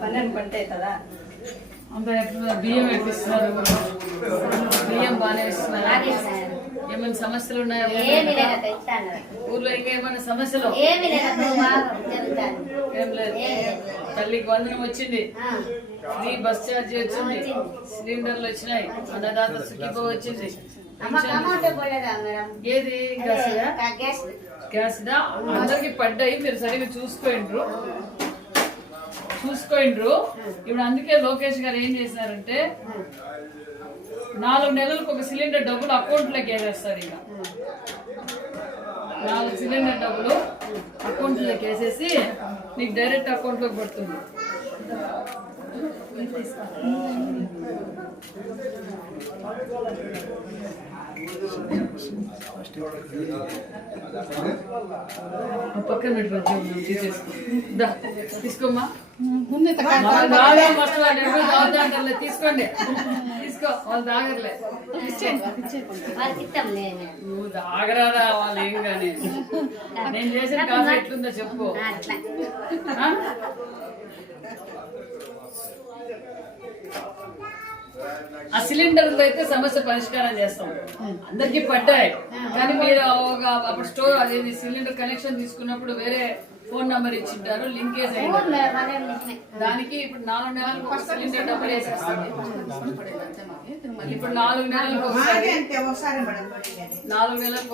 పన్నెండు పంట అవుతుందా? అంత ఎట్లా బియ్యం ఎట్టిస్తున్నారు బియ్యం బాగానే ఇస్తున్నారు. ఏమైనా సమస్యలు ఉన్నాయా ఊర్లో? ఇంకా ఏమైనా సమస్యలు? ఏం లేదు. తల్లికి వందనం వచ్చింది. ఫ్రీ బస్ ఛార్జీ వచ్చింది. సిలిండర్లు వచ్చినాయి. అన్నదాత సుఖీభవ వచ్చింది. ఏది? Gas gas. అందరికి పడ్డాయి. మీరు సరిగ్గా చూసుకోండ్రు. చూసుకోండ్రు. ఇప్పుడు అందుకే లోకేష్ గారు ఏం చేశారంటే నాలుగు నెలలకు ఒక సిలిండర్ డబ్బులు అకౌంట్లోకి వేసేస్తారు ఇక. నాలుగు సిలిండర్ డబ్బులు అకౌంట్లోకి వేసేసి నీకు డైరెక్ట్ అకౌంట్లోకి పడుతుంది. తీసుకో పక్కన తీసుకోమ్మా. తీసుకోండి. తీసుకో వాళ్ళు మేడం. నువ్వు తాగరాదా వాళ్ళు ఏం కానీ. నేను చేసిన కాఫీ ఎట్లుందో చెప్పు. ఆ, సిలిండర్ అయితే సమస్య పరిష్కారం చేస్తాం. అందరికి పడ్డాయి. కానీ మీరు ఒక అప్పుడు స్టోర్ అదేది సిలిండర్ కనెక్షన్ తీసుకున్నప్పుడు వేరే ఫోన్ నంబర్ ఇచ్చింటారు లింకేజ్ అయింది. దానికి ఇప్పుడు నాలుగు నెలలకు ఒక సిలిండర్ డబ్బులు వేసేస్తుంది. ఇప్పుడు నాలుగు నెలలకు నాలుగు నెలలకు